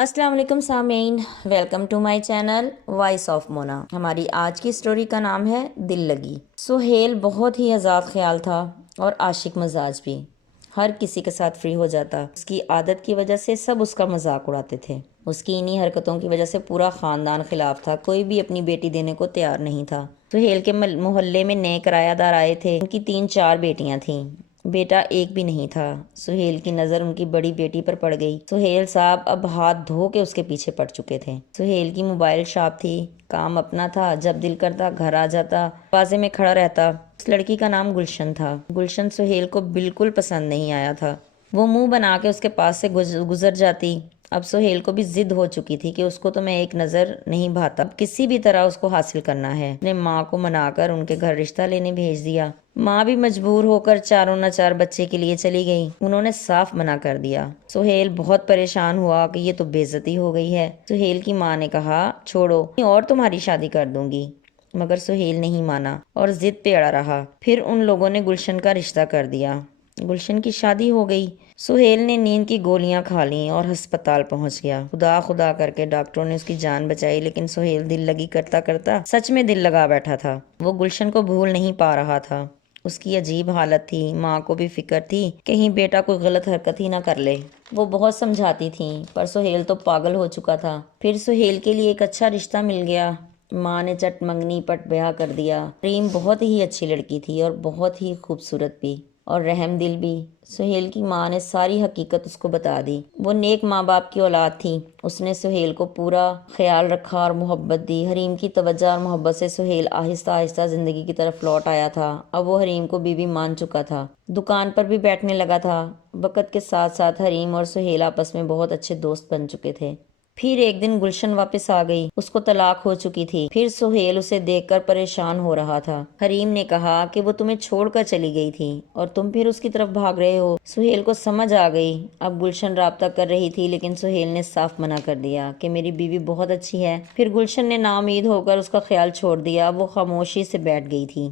السلام علیکم سامعین، welcome to my channel voice of Mona. ہماری آج کی سٹوری کا نام ہے دل لگی۔ سہیل بہت ہی آزاد خیال تھا اور عاشق مزاج بھی، ہر کسی کے ساتھ فری ہو جاتا۔ اس کی عادت کی وجہ سے سب اس کا مذاق اڑاتے تھے۔ اس کی انہی حرکتوں کی وجہ سے پورا خاندان خلاف تھا، کوئی بھی اپنی بیٹی دینے کو تیار نہیں تھا۔ سہیل کے محلے میں نئے کرایہ دار آئے تھے، ان کی 3-4 بیٹیاں تھیں، بیٹا ایک بھی نہیں تھا۔ سہیل کی نظر ان کی بڑی بیٹی پر پڑ گئی۔ سہیل صاحب اب ہاتھ دھو کے اس کے پیچھے پڑ چکے تھے۔ سہیل کی موبائل شاپ تھی، کام اپنا تھا، جب دل کرتا گھر آ جاتا، دروازے میں کھڑا رہتا۔ اس لڑکی کا نام گلشن تھا۔ گلشن سہیل کو بالکل پسند نہیں آیا تھا، وہ منہ بنا کے اس کے پاس سے گزر جاتی۔ اب سہیل کو بھی ضد ہو چکی تھی کہ اس کو تو میں ایک نظر نہیں بھاتا، اب کسی بھی طرح اس کو حاصل کرنا ہے۔ نے ماں کو منا کر ان کے گھر رشتہ لینے بھیج دیا۔ ماں بھی مجبور ہو کر چاروں نہ چار بچے کے لیے چلی گئی، انہوں نے صاف منع کر دیا۔ سہیل بہت پریشان ہوا کہ یہ تو بے عزتی ہو گئی ہے۔ سہیل کی ماں نے کہا چھوڑو اور تمہاری شادی کر دوں گی، مگر سہیل نہیں مانا اور ضد پہ اڑا رہا۔ پھر ان لوگوں نے گلشن کا رشتہ کر دیا، گلشن کی شادی ہو گئی۔ سہیل نے نیند کی گولیاں کھا لیں اور ہسپتال پہنچ گیا۔ خدا خدا کر کے ڈاکٹروں نے اس کی جان بچائی، لیکن سہیل دل لگی کرتا کرتا سچ میں دل لگا بیٹھا تھا۔ وہ گلشن کو بھول نہیں پا رہا تھا۔ اس کی عجیب حالت تھی، ماں کو بھی فکر تھی کہیں بیٹا کوئی غلط حرکت ہی نہ کر لے۔ وہ بہت سمجھاتی تھیں پر سہیل تو پاگل ہو چکا تھا۔ پھر سہیل کے لیے ایک اچھا رشتہ مل گیا، ماں نے چٹ منگنی پٹ بیاہ کر دیا۔ ریم بہت ہی اچھی لڑکی تھی اور بہت ہی خوبصورت بھی اور رحم دل بھی۔ سہیل کی ماں نے ساری حقیقت اس کو بتا دی۔ وہ نیک ماں باپ کی اولاد تھی، اس نے سہیل کو پورا خیال رکھا اور محبت دی۔ حریم کی توجہ اور محبت سے سہیل آہستہ آہستہ زندگی کی طرف لوٹ آیا تھا۔ اب وہ حریم کو بیوی مان چکا تھا، دکان پر بھی بیٹھنے لگا تھا۔ وقت کے ساتھ ساتھ حریم اور سہیل آپس میں بہت اچھے دوست بن چکے تھے۔ پھر ایک دن گلشن واپس آ گئی، اس کو طلاق ہو چکی تھی۔ پھر سہیل اسے دیکھ کر پریشان ہو رہا تھا۔ حریم نے کہا کہ وہ تمہیں چھوڑ کر چلی گئی تھی اور تم پھر اس کی طرف بھاگ رہے ہو۔ سہیل کو سمجھ آ گئی۔ اب گلشن رابطہ کر رہی تھی لیکن سہیل نے صاف منع کر دیا کہ میری بیوی بہت اچھی ہے۔ پھر گلشن نے نا امید ہو کر اس کا خیال چھوڑ دیا، وہ خاموشی سے بیٹھ گئی تھی۔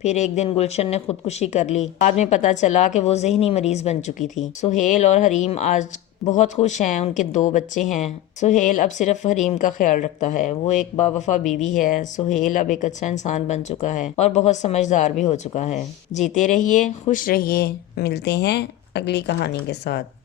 پھر ایک دن گلشن نے خودکشی کر لی، بعد میں پتہ چلا کہ وہ ذہنی مریض بن چکی تھی۔ سہیل اور حریم آج بہت خوش ہیں، ان کے 2 بچے ہیں۔ سہیل اب صرف حریم کا خیال رکھتا ہے، وہ ایک باوفا بیوی ہے۔ سہیل اب ایک اچھا انسان بن چکا ہے اور بہت سمجھدار بھی ہو چکا ہے۔ جیتے رہیے، خوش رہیے۔ ملتے ہیں اگلی کہانی کے ساتھ۔